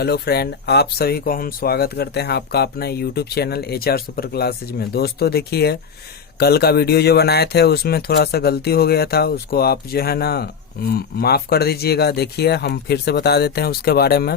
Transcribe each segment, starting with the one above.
Hello friend, आप सभी को हम स्वागत करते हैं आपका अपना YouTube channel HR super classes में। दोस्तों देखिए, कल का वीडियो जो बनाए थे उसमें थोड़ा सा गलती हो गया था, उसको आप जो है ना माफ कर दीजिएगा। देखिए हम फिर से बता देते हैं उसके बारे में।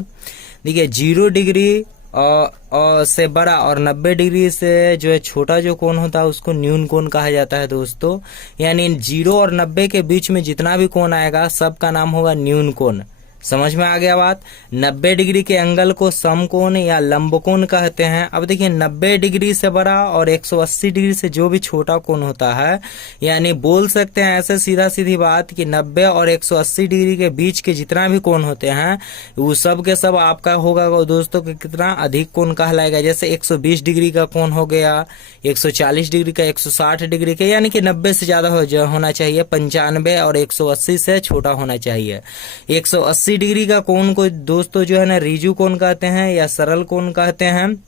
देखिए 0 डिग्री और से बड़ा और 90 डिग्री से जो है छोटा जो कोण होता है उसको न्यून कोण कहा जाता है दोस्तों। यानी 0 और 90 के बीच में जितना भी कोण आएगा सबका नाम होगा न्यून कोण। समझ में आ गया बात। 90 डिग्री के एंगल को समकोण या लंबकोण कहते हैं। अब देखिए 90 डिग्री से बड़ा और 180 डिग्री से जो भी छोटा कोण होता है, यानी बोल सकते हैं ऐसे सीधा सीधी बात कि 90 और 180 डिग्री के बीच के जितना भी कोण होते हैं वो सब के सब आपका होगा दोस्तों कि कितना अधिक कोण कहलाएगा। जैसे 120 डिग्री का कोण हो गया, 140 डिग्री का, 160 डिग्री का, यानी कि 90 से ज्यादा होना चाहिए, 95 और 180 से छोटा होना चाहिए। 180 डिग्री का कोण को दोस्तों जो है ना रिजु कोण कहते हैं या सरल कोण कहते हैं,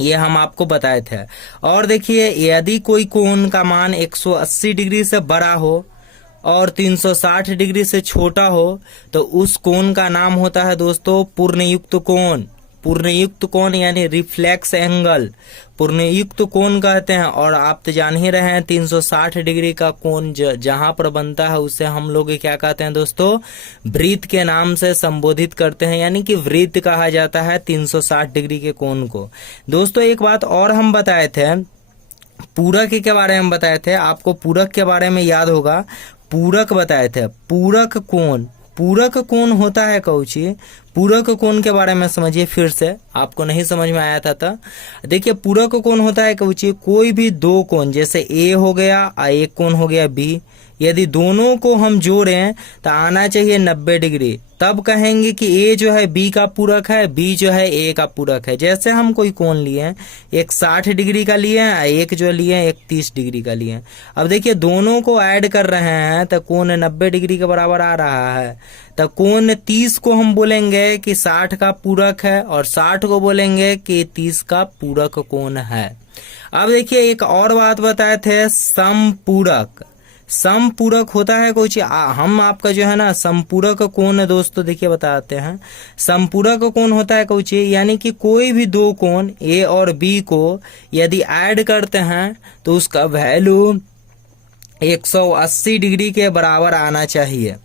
ये हम आपको बताए थे। और देखिए यदि कोई कोण का मान 180 डिग्री से बड़ा हो और 360 डिग्री से छोटा हो तो उस कोण का नाम होता है दोस्तों पूर्णयुक्त कोण। पूर्णयुक्त कोण यानी रिफ्लेक्स एंगल पूर्णयुक्त कोण कहते हैं। और आप तो जान ही रहे हैं 360 डिग्री का कोण जहां पर बनता है उसे हम लोग क्या कहते हैं दोस्तों, वृत्त के नाम से संबोधित करते हैं, यानी कि वृत्त कहा जाता है 360 डिग्री के कोण को। दोस्तों एक बात और हम बताए थे, पूरक के बारे में बताए थे। आपको पूरक के बारे में याद होगा, पूरक बताए थे। पूरक कोण, पूरक कोण होता है कौची, पूरक कोण के बारे में समझिए फिर से, आपको नहीं समझ में आया था। देखिए पूरक कोण होता है कौची, कोई भी दो कोण, जैसे A हो गया और एक कोण हो गया B, यदि दोनों को हम जोड़ें तो आना चाहिए 90 डिग्री। तब कहेंगे कि A जो है B का पूरक है, B जो है A का पूरक है। जैसे हम कोई कोण लिए, एक 60 डिग्री का लिए हैं, एक जो लिए एक 30 डिग्री का लिए। अब देखिए दोनों को ऐड कर रहे हैं तो कोण 90 डिग्री के बराबर आ रहा है। तो कोण 30 को हम बोलेंगे कि 60 का पूरक है और 60 को बोलेंगे कि 30 का पूरक कोण है। अब देखिए एक और बात बताए थे, समपूरक। समपूरक होता है कुछ, हम आपका जो है ना समपूरक कोण दोस्तों देखिए बताते हैं। समपूरक कोण होता है कुछ, यानी कि कोई भी दो कोण A और B को यदि ऐड करते हैं तो उसका वैल्यू 180 डिग्री के बराबर आना चाहिए।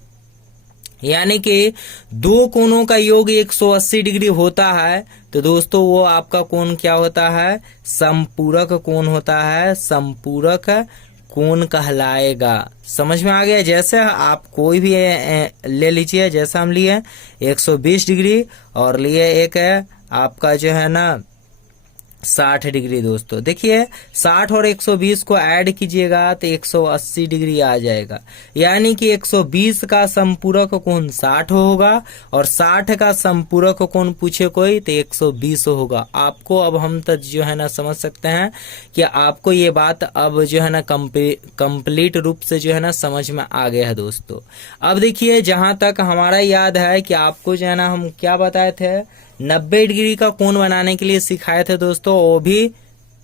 यानी कि दो कोणों का योग 180 डिग्री होता है तो दोस्तों वो आपका कोण क्या होता है, समपूरक कोण होता है, समपूरक कोण कहलाएगा। समझ में आ गया। जैसे आप कोई भी ले लीजिए, जैसे हम लिए 120 डिग्री और लिए एक आपका जो है ना 60 डिग्री। दोस्तों देखिए 60 और 120 को ऐड कीजिएगा तो 180 डिग्री आ जाएगा, यानी कि 120 का संपूरक कोण 60 होगा और 60 का संपूरक कोण पूछे कोई तो 120 होगा। आपको अब हम तक जो है ना समझ सकते हैं कि आपको ये बात अब जो है ना कंप्लीट रूप से जो है ना समझ में आ गया है दोस्तों। अब देखिए जहां तक हमारा याद है कि आपको जो है ना हम क्या बताए थे, 90 डिग्री का कोण बनाने के लिए सिखाए थे दोस्तों, वो भी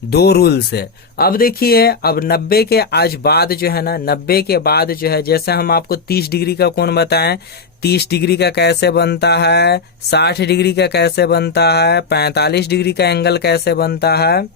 दो रूल्स है। अब देखिए अब 90 के आज बाद जो है ना, 90 के बाद जो है, जैसे हम आपको 30 डिग्री का कोण बताएं, 30 डिग्री का कैसे बनता है, 60 डिग्री का कैसे बनता है, 45 डिग्री का एंगल कैसे बनता है,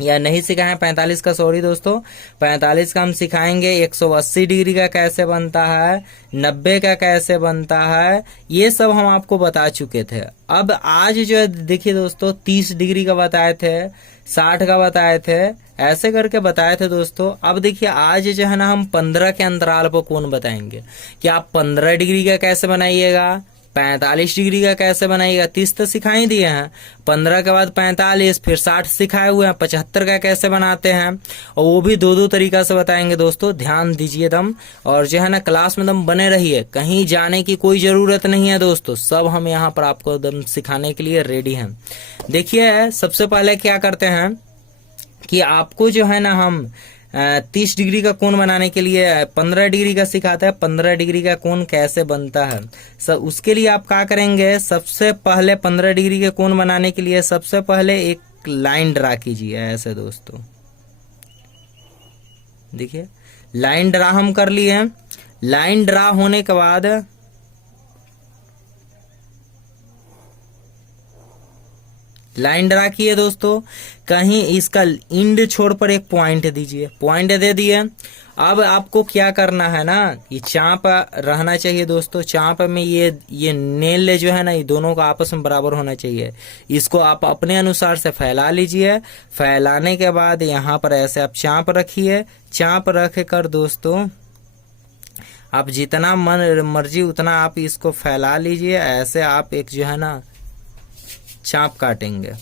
या नहीं सिखाएं 45 का, सॉरी दोस्तों 45 का हम सिखाएंगे। 180 डिग्री का कैसे बनता है, 90 का कैसे बनता है, ये सब हम आपको बता चुके थे। अब आज जो है देखिए दोस्तों 30 डिग्री का बताए थे, 60 का बताए थे, ऐसे करके बताए थे दोस्तों। अब देखिए आज जो है ना हम 15 के अंतराल पर कोण बताएंगे कि आप 15 डिग्री का कैसे बनाइएगा, 45 डिग्री का कैसे बनाइएगा। 30 तो सिखाई दिए हैं, 15 के बाद 45, फिर 60 सिखाए हुए हैं, 75 का कैसे बनाते हैं, और वो भी दो तरीका से बताएंगे दोस्तों। ध्यान दीजिए दम, और जो है ना क्लास में दम बने रहिए, कहीं जाने की कोई जरूरत नहीं है दोस्तों, सब हम यहाँ पर आपको दम सिखाने के लिए रेडी हैं। देखिए सबसे पहले क्या करते हैं कि आपको जो है ना हम 30 डिग्री का कोण बनाने के लिए 15 डिग्री का सिखाता है। 15 डिग्री का कोण कैसे बनता है, उसके लिए आप क्या करेंगे, सबसे पहले 15 डिग्री के कोण बनाने के लिए सबसे पहले एक लाइन ड्रा कीजिए ऐसे दोस्तों। देखिए लाइन ड्रा हम कर लिए। लाइन ड्रा होने के बाद लाइन ड्रा किए दोस्तों, कहीं इसका इंड छोर पर एक पॉइंट दीजिए, पॉइंट दे दिए। अब आपको क्या करना है ना, ये चाप रहना चाहिए दोस्तों, चाप में ये नेल जो है ना, ये दोनों का आपस में बराबर होना चाहिए। इसको आप अपने अनुसार से फैला लीजिए। फैलाने के बाद यहाँ पर ऐसे आप चाप रखिए। चाप रख कर दोस्तों आप जितना मन मर्जी उतना आप इसको फैला लीजिए। ऐसे आप एक जो है ना चाप काटेंगे।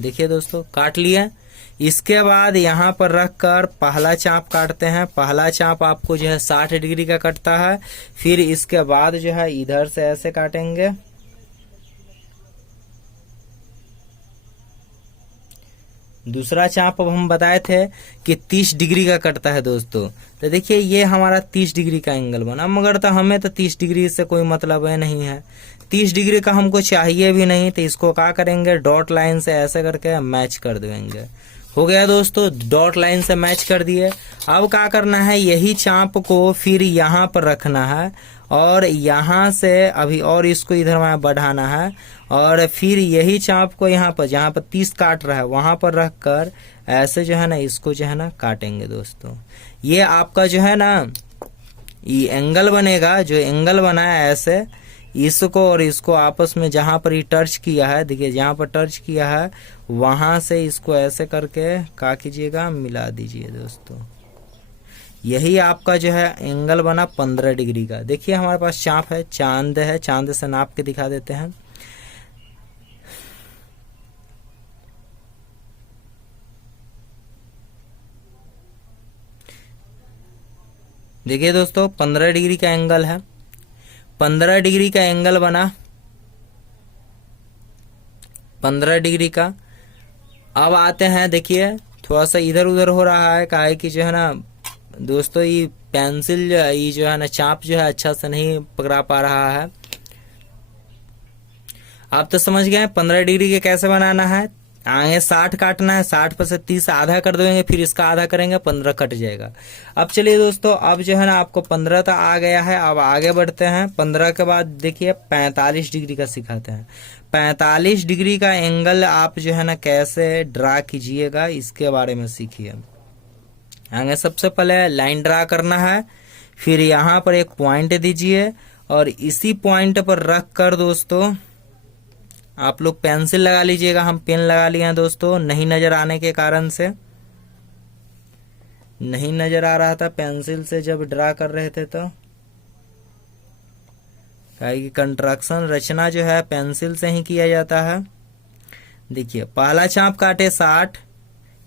देखिए दोस्तों, काट लिए। इसके बाद यहाँ पर रख कर पहला चाप काटते हैं। पहला चाप आपको जो है 60 डिग्री का कटता है। फिर इसके बाद जो है इधर से ऐसे काटेंगे। दूसरा चाप अब हम बताए थे कि 30 डिग्री का कटता है दोस्तों। तो देखिए ये हमारा 30 डिग्री का एंगल बना, मगर तो हमें तो 30 डिग्री से कोई मतलब है नहीं है, 30 डिग्री का हमको चाहिए भी नहीं। तो इसको क्या करेंगे, डॉट लाइन से ऐसे करके मैच कर देंगे। हो गया दोस्तों, डॉट लाइन से मैच कर दिए। अब क्या करना है, यही चाप को फिर यहाँ पर रखना है और यहाँ से अभी और इसको इधर वहां बढ़ाना है और फिर यही चाप को यहाँ पर जहाँ पर 30 काट रहा है वहां पर रख कर ऐसे जो है ना इसको जो है ना काटेंगे दोस्तों। ये आपका जो है ना ये एंगल बनेगा। जो एंगल बना है ऐसे, इसको और इसको आपस में जहां पर ये टच किया है, देखिए जहां पर टच किया है वहां से इसको ऐसे करके क्या कीजिएगा, मिला दीजिए दोस्तों। यही आपका जो है एंगल बना 15 डिग्री का। देखिए हमारे पास चाप है, चांद है, चांद से नाप के दिखा देते हैं। देखिए दोस्तों 15 डिग्री का एंगल है, 15 डिग्री का एंगल बना 15 डिग्री का। अब आते हैं, देखिए थोड़ा सा इधर उधर हो रहा है, काहे कि जो है ना दोस्तों ये पेंसिल ये जो है ना चाप जो है अच्छा से नहीं पकड़ा पा रहा है। आप तो समझ गए 15 डिग्री के कैसे बनाना है। आगे 60 काटना है, 60 पर से 30 आधा कर देंगे, फिर इसका आधा करेंगे, 15 कट जाएगा। अब चलिए दोस्तों, अब जो है ना आपको 15 तक आ गया है। अब आगे बढ़ते हैं। 15 के बाद देखिए 45 डिग्री का सिखाते हैं। 45 डिग्री का एंगल आप जो है ना कैसे ड्रा कीजिएगा इसके बारे में सीखिए। आगे सबसे पहले लाइन ड्रा करना है, फिर यहाँ पर एक पॉइंट दीजिए और इसी पॉइंट पर रख कर दोस्तों आप लोग पेंसिल लगा लीजिएगा। हम पेन लगा लिए हैं दोस्तों, नहीं नजर आने के कारण से, नहीं नजर आ रहा था पेंसिल से जब ड्रा कर रहे थे तो, कि कंस्ट्रक्शन रचना जो है पेंसिल से ही किया जाता है। देखिए पहला चाप काटे 60,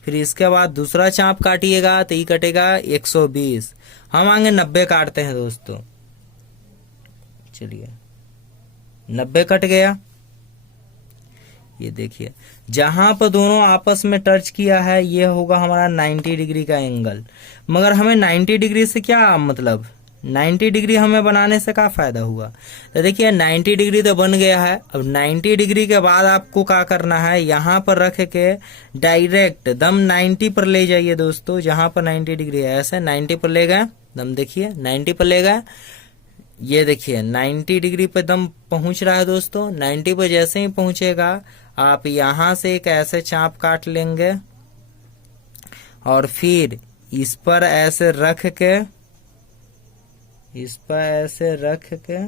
फिर इसके बाद दूसरा चाप काटिएगा तो ये कटेगा 120। हम आगे 90 काटते हैं दोस्तों। चलिए 90 कट गया। ये देखिए जहां पर दोनों आपस में टच किया है ये होगा हमारा 90 डिग्री का एंगल। मगर हमें 90 डिग्री से क्या मतलब, 90 डिग्री हमें बनाने से क्या फायदा हुआ। तो देखिए 90 डिग्री तो बन गया है। अब 90 डिग्री के बाद आपको क्या करना है, यहाँ पर रख के डायरेक्ट दम 90 पर ले जाइए दोस्तों। जहां पर 90 डिग्री है ऐसे 90 पर ले गए दम, देखिए 90 पर ले गए। ये देखिए 90 डिग्री पे दम पहुंच रहा है दोस्तों। 90 पर जैसे ही पहुंचेगा आप यहां से एक ऐसे चाप काट लेंगे और फिर इस पर ऐसे रख के, इस पर ऐसे रख के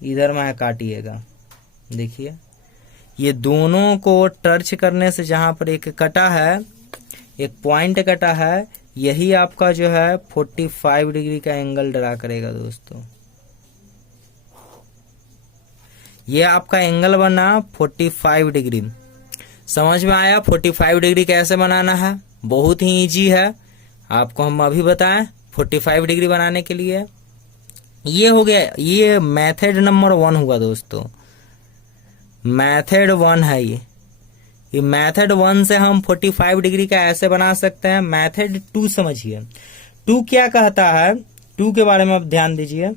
इधर में काटिएगा। देखिए ये दोनों को टच करने से जहां पर एक कटा है, एक पॉइंट कटा है, यही आपका जो है 45 डिग्री का एंगल ड्रा करेगा दोस्तों। ये आपका एंगल बना 45 डिग्री। समझ में आया 45 डिग्री कैसे बनाना है। बहुत ही इजी है, आपको हम अभी बताएं 45 डिग्री बनाने के लिए। ये हो गया, ये मेथड नंबर 1 हुआ दोस्तों, मेथड 1 है ये मेथड 1 से हम 45 डिग्री का ऐसे बना सकते हैं। मेथड 2 समझिए, 2 क्या कहता है, 2 के बारे में आप ध्यान दीजिए।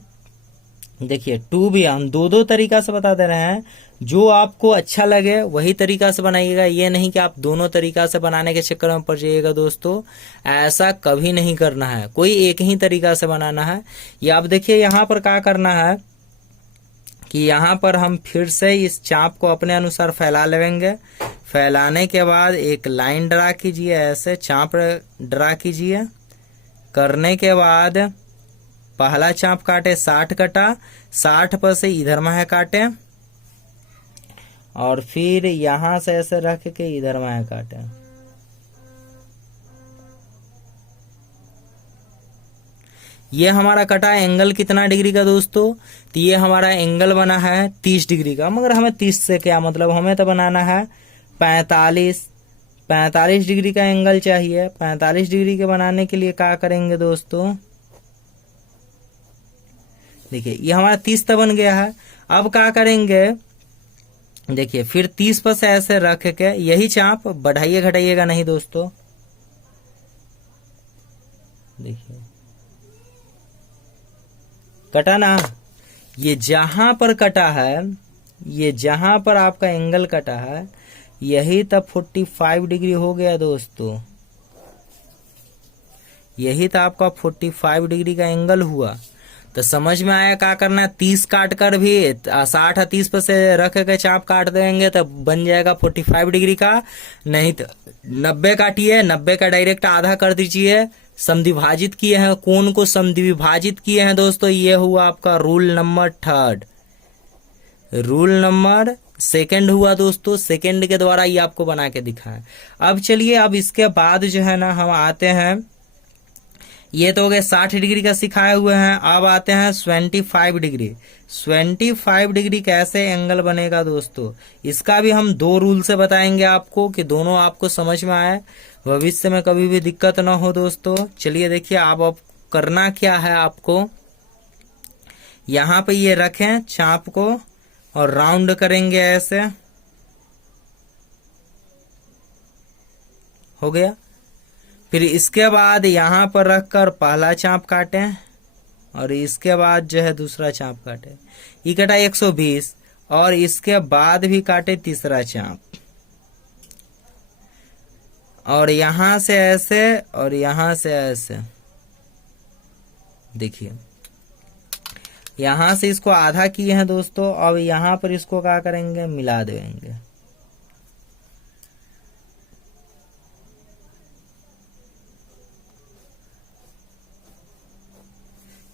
देखिए 2 भी हम दो तरीका से बता दे रहे हैं, जो आपको अच्छा लगे वही तरीका से बनाइएगा। ये नहीं कि आप दोनों तरीका से बनाने के चक्कर में पड़ जाइएगा दोस्तों, ऐसा कभी नहीं करना है। कोई एक ही तरीका से बनाना है। ये आप देखिए यहाँ पर क्या करना है कि यहाँ पर हम फिर से इस चाप को अपने अनुसार फैला लेंगे। फैलाने के बाद एक लाइन ड्रा कीजिए, ऐसे चाप ड्रा कीजिए। करने के बाद पहला चाप काटे 60 कटा, 60 पर से इधर में काटे और फिर यहां से ऐसे रख के इधर में काटे। ये हमारा कटा एंगल कितना डिग्री का दोस्तों? तो ये हमारा एंगल बना है 30 डिग्री का। मगर हमें 30 से क्या मतलब, हमें तो बनाना है 45 डिग्री का एंगल चाहिए। 45 डिग्री के बनाने के लिए क्या करेंगे दोस्तों? देखिए ये हमारा 30 तो बन गया है। अब क्या करेंगे, देखिए फिर 30 पर से ऐसे रख के यही चाप बढ़ाइए घटाइएगा नहीं दोस्तों। देखिए कटा ना, ये जहां पर कटा है, ये जहां पर आपका एंगल कटा है, यही तब 45 डिग्री हो गया दोस्तों। यही तो आपका 45 डिग्री का एंगल हुआ। तो समझ में आया क्या करना है? 30 काट कर भी 60 और 30 पर से रख के चाप काट देंगे तो बन जाएगा 45 डिग्री का। नहीं तो 90 काटिए, 90 का डायरेक्ट आधा कर दीजिए। समद्विभाजित किए हैं, कोण को समद्विभाजित किए हैं दोस्तों। ये हुआ आपका रूल नंबर 3। रूल नंबर 2 हुआ दोस्तों। 2 के द्वारा ये आपको बना के दिखाया। अब चलिए, अब इसके बाद जो है ना हम आते हैं, ये तो हो गए 60 डिग्री का सिखाए हुए हैं। अब आते हैं 25 डिग्री। 25 डिग्री कैसे एंगल बनेगा दोस्तों? इसका भी हम 2 रूल से बताएंगे आपको, कि दोनों आपको समझ में आए, भविष्य में कभी भी दिक्कत ना हो दोस्तों। चलिए देखिए, अब करना क्या है आपको, यहाँ पे ये रखें चाप को और राउंड करेंगे ऐसे। हो गया। फिर इसके बाद यहाँ पर रखकर पहला चाप काटें और इसके बाद जो है दूसरा चाप काटे। ये कटा 120 और इसके बाद भी काटे तीसरा चाप, और यहां से ऐसे और यहां से ऐसे। देखिए यहां से इसको आधा किए हैं दोस्तों। अब यहां पर इसको क्या करेंगे, मिला देंगे।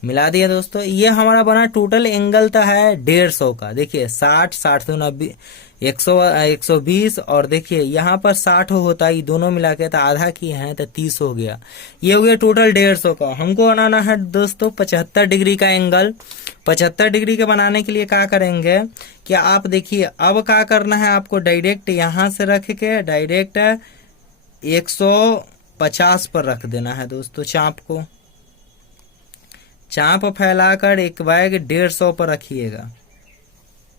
मिला दिया दोस्तों। ये हमारा बना टोटल एंगल तो है 150 का। देखिए 60 60 तो 90 120 और देखिए यहाँ पर 60 होता है, ये दोनों मिला के तो आधा किए हैं तो 30 हो गया। ये हो गया टोटल 150 का। हमको बनाना है दोस्तों 75 डिग्री का एंगल। 75 डिग्री के बनाने के लिए क्या करेंगे कि आप देखिए, अब क्या करना है आपको, डायरेक्ट यहाँ से रख के डायरेक्ट 150 पर रख देना है दोस्तों। चाप को चाप फैलाकर एक बैग 150 पर रखिएगा।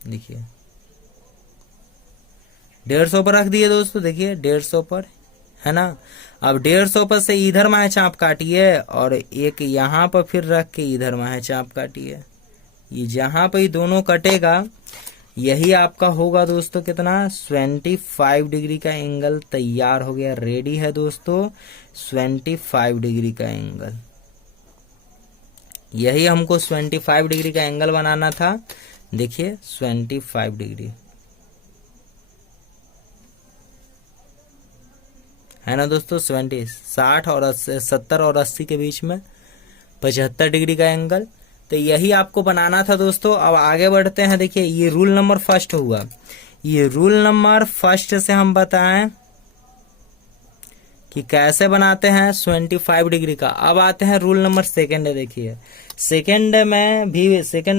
देखिए 150 पर रख दिए दोस्तों। देखिए 150 पर है ना। अब 150 पर से इधर में चाप काटिए और एक यहाँ पर फिर रख के इधर में चाप काटिए। ये जहां पर दोनों कटेगा यही आपका होगा दोस्तों कितना, 25 डिग्री का एंगल तैयार हो गया। रेडी है दोस्तों 25 डिग्री का एंगल। यही हमको 25 डिग्री का एंगल बनाना था। देखिए 25 डिग्री है ना दोस्तों। 60 और 70 और 80 के बीच में 75 डिग्री का एंगल। तो यही आपको बनाना था दोस्तों। अब आगे बढ़ते हैं। देखिए ये रूल नंबर 1 हुआ। ये रूल नंबर 1 से हम बताएं कि कैसे बनाते हैं 25 डिग्री का। अब आते हैं रूल नंबर 2। देखिए सेकंड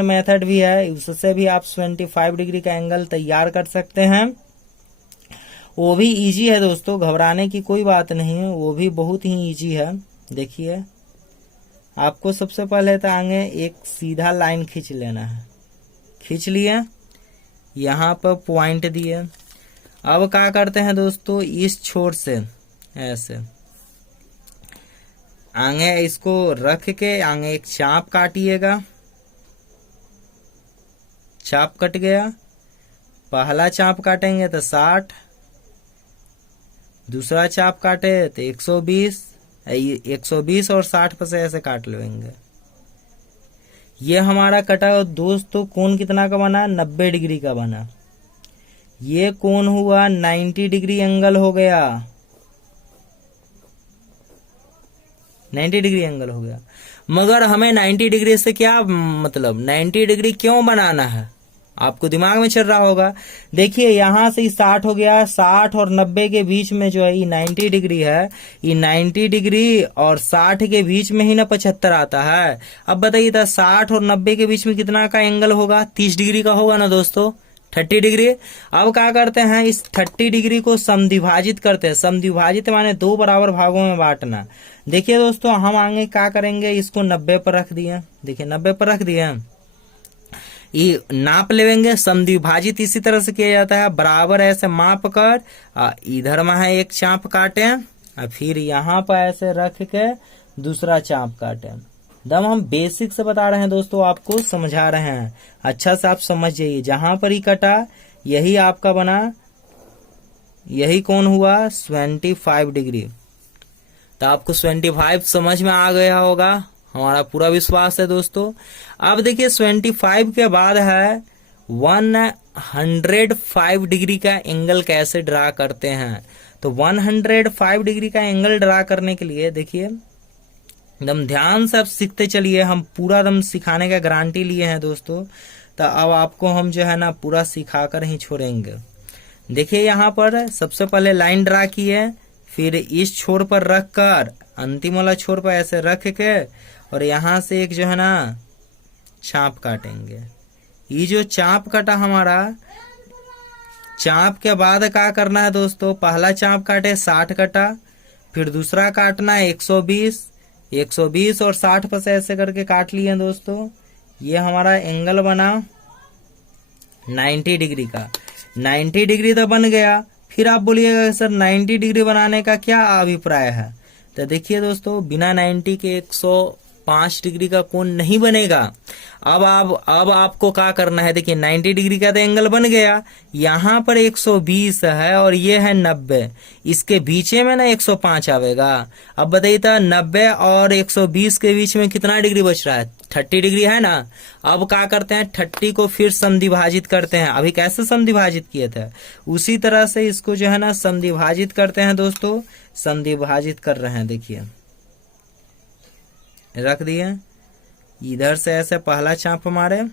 मेथड भी है, उससे भी आप 25 डिग्री का एंगल तैयार कर सकते हैं। वो भी इजी है दोस्तों, घबराने की कोई बात नहीं है, वो भी बहुत ही इजी है। देखिए आपको सबसे पहले तो आगे एक सीधा लाइन खींच लेना है। खींच लिए, यहाँ पर पॉइंट दिए। अब क्या करते हैं दोस्तों, इस छोर से ऐसे आगे इसको रख के आगे एक चाप काटिएगा। चाप कट गया। पहला चाप काटेंगे तो 60, दूसरा चाप काटे तो 120 और 60 पर से ऐसे काट लेंगे। ये हमारा कटा दोस्तों कोण कितना का बना, 90 डिग्री का बना। ये कोण हुआ 90 डिग्री एंगल हो गया, 90 डिग्री एंगल हो गया। मगर हमें 90 डिग्री से क्या मतलब, 90 डिग्री क्यों बनाना है, आपको दिमाग में चल रहा होगा। देखिए यहां से 60 हो गया, 60 और 90 के बीच में जो है ये 90 डिग्री है, ये 90 डिग्री और 60 के बीच में ही ना 75 आता है। अब बताइए था 60 और 90 के बीच में कितना का एंगल होगा, 30 डिग्री का होगा ना दोस्तों, 30 डिग्री। अब क्या करते हैं, इस 30 डिग्री को समद्विभाजित करते हैं। समद्विभाजित माने 2 बराबर भागों में बांटना। देखिए दोस्तों हम आगे क्या करेंगे, इसको 90 पर रख दिए, देखिए 90 पर रख दिए। ये नाप लेंगे, समद्विभाजित इसी तरह से किया जाता है, बराबर ऐसे माप कर इधर में है एक चाप काटे और फिर यहाँ पर ऐसे रख के दूसरा चाप काटे। दम हम बेसिक से बता रहे हैं दोस्तों, आपको समझा रहे हैं, अच्छा से आप समझ जाइए। जहां पर ही कटा यही आपका बना, यही कोण हुआ 25 डिग्री। तो आपको 25 समझ में आ गया होगा, हमारा पूरा विश्वास है दोस्तों। अब देखिए 25 के बाद है 105 डिग्री का एंगल कैसे ड्रा करते हैं। तो 105 डिग्री का एंगल ड्रा करने के लिए देखिए एकदम ध्यान से आप सीखते चलिए, हम पूरा दम सिखाने का गारंटी लिए हैं दोस्तों। तो अब आपको हम जो है ना पूरा सिखाकर ही छोड़ेंगे। देखिए यहाँ पर सबसे पहले लाइन ड्रा की है, फिर इस छोर पर रख कर अंतिम वाला छोर पर ऐसे रख के और यहाँ से एक जो है ना चाप काटेंगे। ये जो चाप कटा हमारा, चाप के बाद क्या करना है दोस्तों, पहला चाप काटे 60 कटा, फिर दूसरा काटना है 120, 120 और 60 पर से ऐसे करके काट लिए दोस्तों। ये हमारा एंगल बना 90 डिग्री का। 90 डिग्री तो बन गया। फिर आप बोलिएगा सर 90 डिग्री बनाने का क्या अभिप्राय है। तो देखिए दोस्तों बिना 90 के 105 डिग्री का कोण नहीं बनेगा। अब आपको क्या करना है, देखिए 90 डिग्री का तो एंगल बन गया, यहाँ पर 120 है और ये है 90, इसके बीच में ना 105 आवेगा। अब बताइए तो 90 और 120 के बीच में कितना डिग्री बच रहा है, 30 डिग्री है ना। अब क्या करते हैं 30 को फिर समद्विभाजित करते हैं। अभी कैसे समद्विभाजित किए थे उसी तरह से इसको जो है ना समद्विभाजित करते हैं दोस्तों। समद्विभाजित कर रहे हैं, देखिए रख दिए, इधर से ऐसे पहला चाप मारे,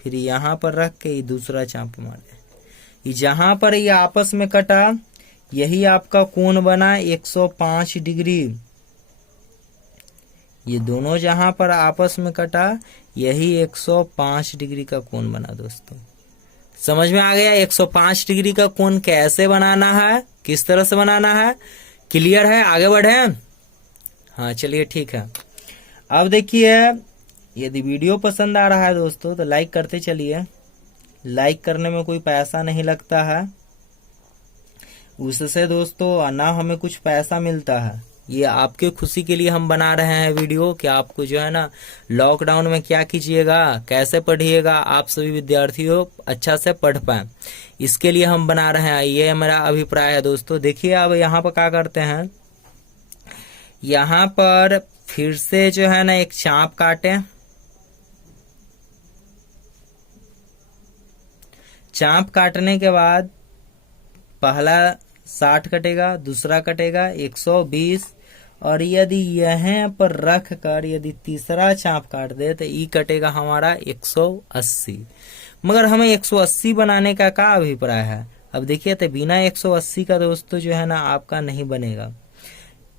फिर यहाँ पर रख के दूसरा चाप मारे। जहां पर ये आपस में कटा यही आपका कोण बना 105 डिग्री। ये दोनों जहां पर आपस में कटा यही 105 डिग्री का कोण बना दोस्तों। समझ में आ गया 105 डिग्री का कोण कैसे बनाना है, किस तरह से बनाना है, क्लियर है। आगे बढ़े, हाँ चलिए ठीक है। अब देखिए यदि वीडियो पसंद आ रहा है दोस्तों तो लाइक करते चलिए। लाइक करने में कोई पैसा नहीं लगता है, उससे दोस्तों ना हमें कुछ पैसा मिलता है, ये आपके खुशी के लिए हम बना रहे हैं वीडियो कि आपको जो है ना लॉकडाउन में क्या कीजिएगा, कैसे पढ़िएगा, आप सभी विद्यार्थियों अच्छा से पढ़ पाए, इसके लिए हम बना रहे हैं। ये मेरा अभिप्राय है दोस्तों। देखिए अब यहाँ पर क्या करते हैं, यहाँ पर फिर से जो है ना एक चाप काटे, चाप काटने के बाद पहला 60 कटेगा, दूसरा कटेगा 120 और यदि यहाँ पर रख कर यदि तीसरा चाप काट दे तो ये कटेगा हमारा 180। मगर हमें 180 बनाने का क्या अभिप्राय है। अब देखिए तो बिना 180 का दोस्तों जो है ना आपका नहीं बनेगा।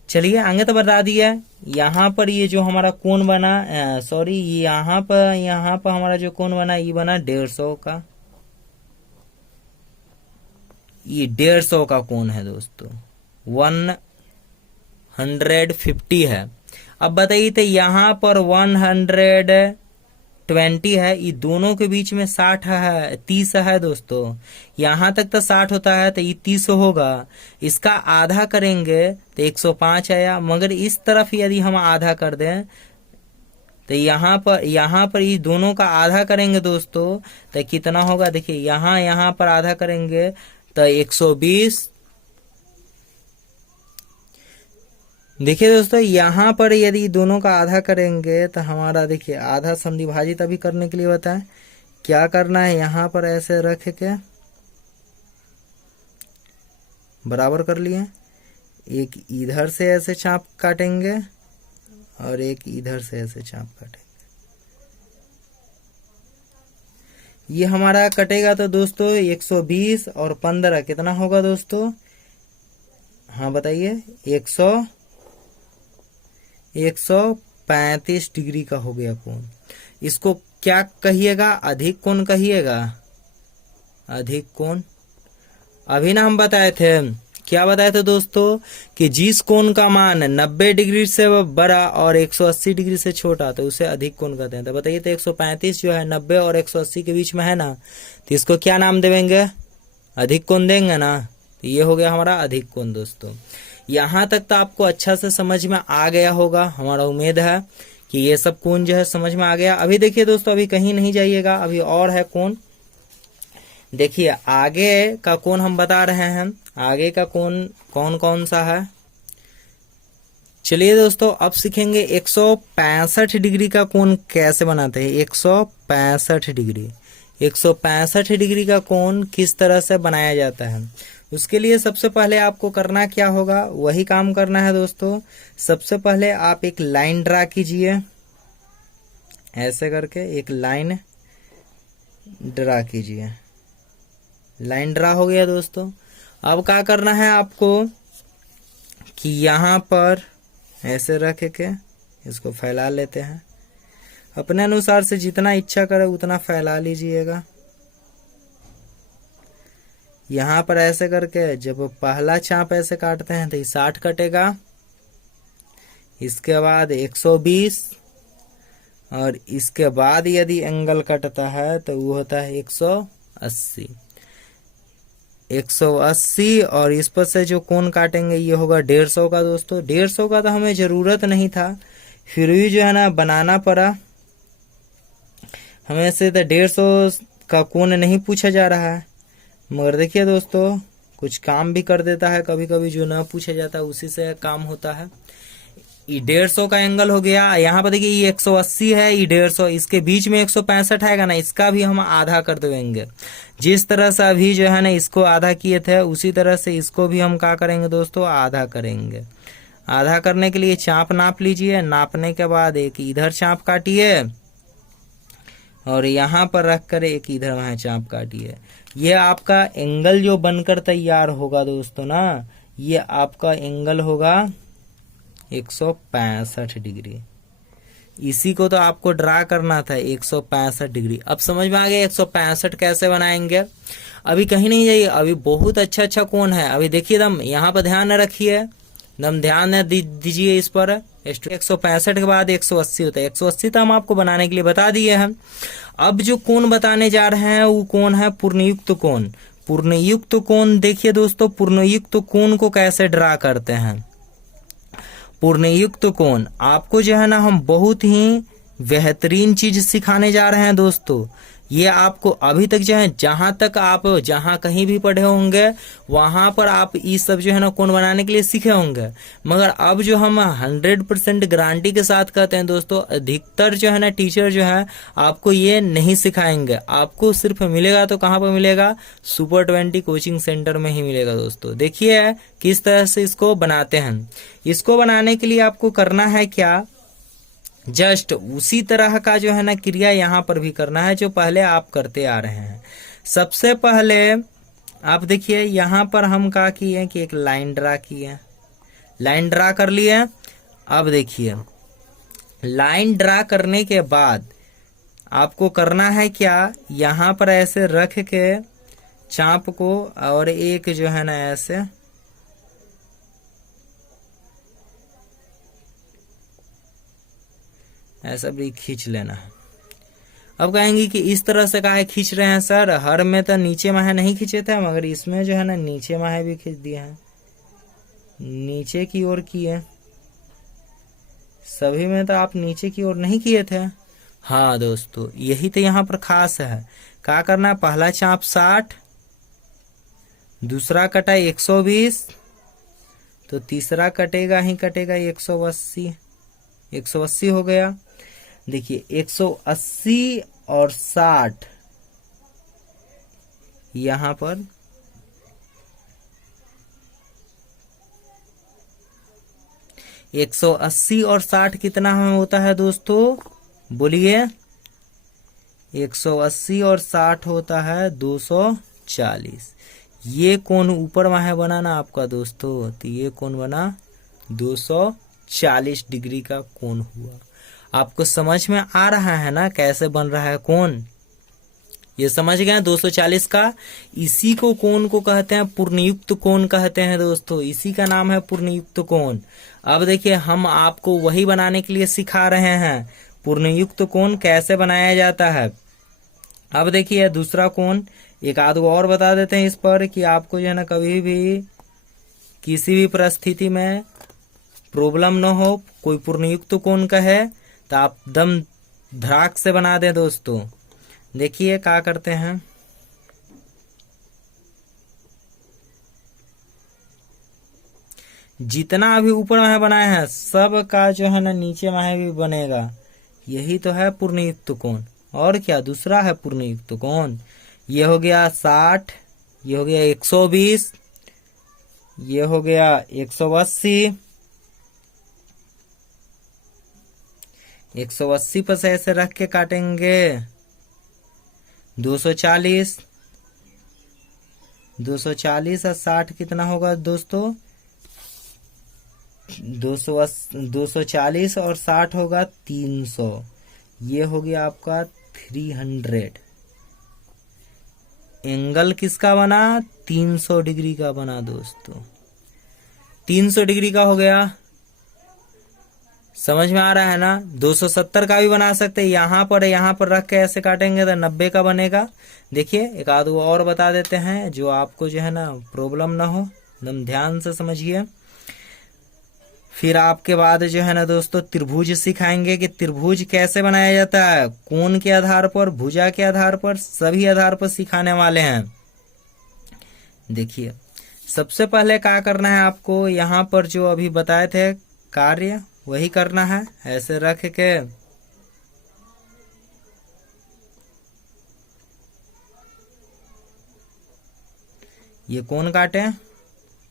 चलिए आगे तो बता दिया। यहाँ पर ये जो हमारा कोण बना, सॉरी यहाँ पर हमारा जो कोण बना ये बना 150 का, ये 150 का कोण है दोस्तों, 150 है। अब बताइए तो यहाँ पर 120 है, ये दोनों के बीच में 60 है, 30 है दोस्तों। यहाँ तक तो 60 होता है तो ये 30 होगा, इसका आधा करेंगे तो 105 आया। मगर इस तरफ यदि हम आधा कर दें तो यहाँ पर ये दोनों का आधा करेंगे दोस्तों तो कितना होगा, देखिए यहाँ पर आधा करेंगे तो 120 देखिए दोस्तों, यहाँ पर यदि दोनों का आधा करेंगे तो हमारा देखिए आधा समद्विभाजित अभी करने के लिए बताएं क्या करना है। यहाँ पर ऐसे रख के बराबर कर लिए, एक इधर से ऐसे चाप काटेंगे और एक इधर से ऐसे चाप काटेंगे। ये हमारा कटेगा तो दोस्तों 120 और 15 कितना होगा दोस्तों? हाँ बताइए, 135 डिग्री का हो गया कोण। इसको क्या कहिएगा? अधिक कोण कहिएगा, अधिक कोण। अभी ना हम बताए थे, क्या बताए थे दोस्तों, कि जिस कोण का मान 90 डिग्री से बड़ा और 180 डिग्री से छोटा तो उसे अधिक कोण कहते हैं। तो बताइए, तो 135 जो है 90 और 180 के बीच में है ना, तो इसको क्या नाम देंगे? अधिक कोण देंगे ना। तो ये हो गया हमारा अधिक कोण दोस्तों। यहाँ तक तो आपको अच्छा से समझ में आ गया होगा, हमारा उम्मीद है कि ये सब कोण जो है समझ में आ गया। अभी देखिए दोस्तों, अभी कहीं नहीं जाइएगा, अभी और है कोण। देखिए आगे का कोण हम बता रहे हैं, आगे का कोण कौन कौन सा है। चलिए दोस्तों, अब सीखेंगे 165 डिग्री का कोण कैसे बनाते हैं। 165 डिग्री, 165 डिग्री का कोण किस तरह से बनाया जाता है। उसके लिए सबसे पहले आपको करना क्या होगा, वही काम करना है दोस्तों। सबसे पहले आप एक लाइन ड्रा कीजिए, ऐसे करके एक लाइन ड्रा कीजिए। लाइन ड्रा हो गया दोस्तों। अब क्या करना है आपको कि यहाँ पर ऐसे रख के इसको फैला लेते हैं। अपने अनुसार से जितना इच्छा करे उतना फैला लीजिएगा। यहाँ पर ऐसे करके जब पहला चाप ऐसे काटते हैं तो 60 कटेगा, इसके बाद 120 और इसके बाद यदि एंगल कटता है तो वो होता है 180। 180 और इस पर से जो कोण काटेंगे ये होगा 150 का दोस्तों। 150 का तो हमें जरूरत नहीं था, फिर भी जो है ना बनाना पड़ा हमें से। तो 150 का कोण नहीं पूछा जा रहा है, मगर देखिए दोस्तों कुछ काम भी कर देता है कभी कभी, जो ना पूछा जाता है उसी से काम होता है। ये 150 का एंगल हो गया। यहाँ पर देखिए ये 180 है, ये 150, इसके बीच में 165 आएगा ना, इसका भी हम आधा कर देंगे। जिस तरह से अभी जो है ना इसको आधा किए थे उसी तरह से इसको भी हम क्या करेंगे दोस्तों, आधा करेंगे। आधा करने के लिए चाप नाप लीजिए, नापने के बाद एक इधर चाप काटिए और यहाँ पर रखकर एक इधर वहां चाप काटिए। ये आपका एंगल जो बनकर तैयार होगा दोस्तों ना, ये आपका एंगल होगा 165 डिग्री। इसी को तो आपको ड्रा करना था 165 डिग्री। अब समझ में आ गया 165 कैसे बनाएंगे। अभी कहीं नहीं जाइए, अभी बहुत अच्छा कोण है। अभी देखिए दम यहाँ पर ध्यान रखिए, दम ध्यान दीजिए इस पर। 165 के बाद 180 होता है। 180 तो हम आपको बनाने के लिए बता दिए हैं। अब जो कोण बताने जा रहे हैं वो कोण है पूर्णयुक्त कोण। पूर्णयुक्त कोण देखिए दोस्तों, पूर्णयुक्त कोण को कैसे ड्रा करते हैं। पूर्णयुक्त कोण आपको जो है ना हम बहुत ही बेहतरीन चीज सिखाने जा रहे हैं दोस्तों। ये आपको अभी तक जो है जहां तक आप जहां कहीं भी पढ़े होंगे वहां पर आप ये सब जो है ना कोण बनाने के लिए सीखे होंगे, मगर अब जो हम 100% गारंटी के साथ कहते हैं दोस्तों, अधिकतर जो है ना टीचर जो है आपको ये नहीं सिखाएंगे। आपको सिर्फ मिलेगा तो कहाँ पर मिलेगा, सुपर 20 कोचिंग सेंटर में ही मिलेगा दोस्तों। देखिए किस तरह से इसको बनाते हैं। इसको बनाने के लिए आपको करना है क्या, जस्ट उसी तरह का जो है ना क्रिया यहाँ पर भी करना है जो पहले आप करते आ रहे हैं। सबसे पहले आप देखिए यहाँ पर हम क्या किए कि एक लाइन ड्रा किए, लाइन ड्रा कर लिए। अब देखिए लाइन ड्रा करने के बाद आपको करना है क्या, यहाँ पर ऐसे रख के चाप को और एक जो है ना ऐसा भी खींच लेना है। अब कहेंगे कि इस तरह से काहे खींच रहे हैं सर, हर में तो नीचे माहे नहीं खींचे थे, मगर इसमें जो है ना नीचे माहे भी खींच दिए हैं, नीचे की ओर किए। सभी में तो आप नीचे की ओर नहीं किए थे। हाँ दोस्तों, यही तो यहाँ पर खास है। क्या करना है, पहला चाप 60, दूसरा कटा 120, तो तीसरा कटेगा ही कटेगा, 180 180 हो गया। देखिए 180 और 60 यहां पर 180 और 60 कितना होता है दोस्तों, बोलिए। 180 और 60 होता है 240। ये कोण ऊपर वहां बना ना आपका दोस्तों, तो ये कोण बना 240 डिग्री का कोण हुआ। आपको समझ में आ रहा है ना कैसे बन रहा है कोण, ये समझ गए 240 का। इसी को कोण को कहते हैं पूर्णयुक्त कोण कहते हैं दोस्तों, इसी का नाम है पूर्णयुक्त कोण। अब देखिए हम आपको वही बनाने के लिए सिखा रहे हैं, पूर्णयुक्त कोण कैसे बनाया जाता है। अब देखिए दूसरा कोण, एक आध और बता देते हैं इस पर, कि आपको जो है ना कभी भी किसी भी परिस्थिति में प्रॉब्लम न हो, कोई पूर्णयुक्त कोण का है तो आप दम धड़ाक से बना दें दोस्तों। देखिए क्या करते हैं, जितना अभी ऊपर में बनाए हैं सब का जो है ना नीचे में भी बनेगा। यही तो है पूर्णयुक्त कोण, और क्या दूसरा है पूर्णयुक्त कोण। ये हो गया 60, ये हो गया 120, ये हो गया 180, 180 पर से ऐसे रख के काटेंगे 240, 240 और 60 कितना होगा दोस्तों, 240 और 60 होगा 300। ये हो गया आपका 300। एंगल किसका बना, 300 डिग्री का बना दोस्तों, 300 डिग्री का हो गया। समझ में आ रहा है ना। 270 का भी बना सकते हैं, यहाँ पर रख के ऐसे काटेंगे तो 90 का बनेगा। देखिए एक आध और बता देते हैं जो आपको जो है ना प्रॉब्लम ना हो, एकदम ध्यान से समझिए। फिर आपके बाद जो है ना दोस्तों त्रिभुज सिखाएंगे कि त्रिभुज कैसे बनाया जाता है, कोण के आधार पर, भुजा के आधार पर, सभी आधार पर सिखाने वाले हैं। देखिए सबसे पहले क्या करना है आपको, यहाँ पर जो अभी बताए थे कार्य वही करना है। ऐसे रख के ये कोण काटे,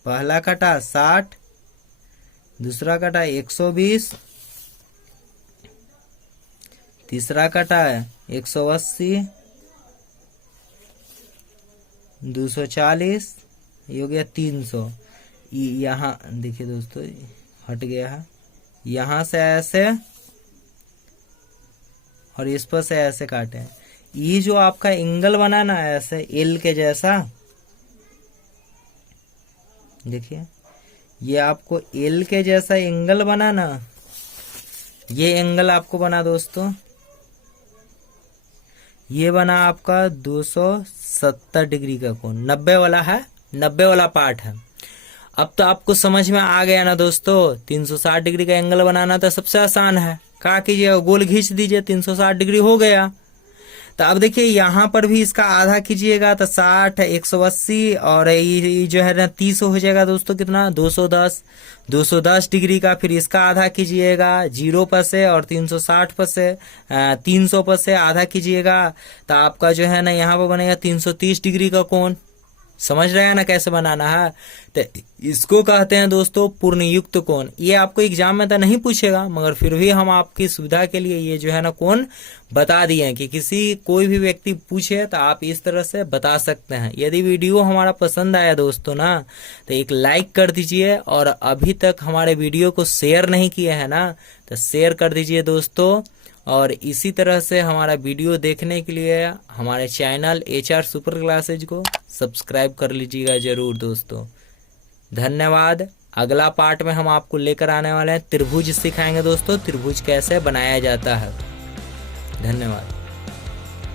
पहला कटा 60, दूसरा कटा 120, तीसरा कटा 180, 240, ये हो गया 300। यहाँ देखिए दोस्तों हट गया है, यहाँ से ऐसे और इस पर से ऐसे काटे। ये जो आपका एंगल बना ना ऐसे एल के जैसा, देखिए ये आपको एल के जैसा एंगल बना ना, ये एंगल आपको बना दोस्तों, ये बना आपका 270 डिग्री का कोण, 90 वाला है, 90 वाला पार्ट है। अब तो आपको समझ में आ गया ना दोस्तों, 360 डिग्री का एंगल बनाना तो सबसे आसान है। क्या कीजिए, गोल खींच दीजिए, 360 डिग्री हो गया। तो अब देखिए यहाँ पर भी इसका आधा कीजिएगा तो 60, 180 और ये जो है ना 30 हो जाएगा दोस्तों, कितना 210 डिग्री का। फिर इसका आधा कीजिएगा 0 पर से और 360 पर से 300 पर से आधा कीजिएगा, तो आपका जो है ना यहाँ पर बनेगा 330 डिग्री का कोण। समझ रहे हैं ना कैसे बनाना है। तो इसको कहते हैं दोस्तों पूर्णयुक्त कोण। ये आपको एग्जाम में तो नहीं पूछेगा, मगर फिर भी हम आपकी सुविधा के लिए ये जो है ना कोण बता दिए हैं कि किसी कोई भी व्यक्ति पूछे तो आप इस तरह से बता सकते हैं। यदि वीडियो हमारा पसंद आया दोस्तों ना तो एक लाइक कर दीजिए, और अभी तक हमारे वीडियो को शेयर नहीं किए हैं ना तो शेयर कर दीजिए दोस्तों। और इसी तरह से हमारा वीडियो देखने के लिए हमारे चैनल HR सुपर क्लासेज को सब्सक्राइब कर लीजिएगा जरूर दोस्तों। धन्यवाद। अगला पार्ट में हम आपको लेकर आने वाले हैं त्रिभुज सिखाएंगे दोस्तों, त्रिभुज कैसे बनाया जाता है। धन्यवाद।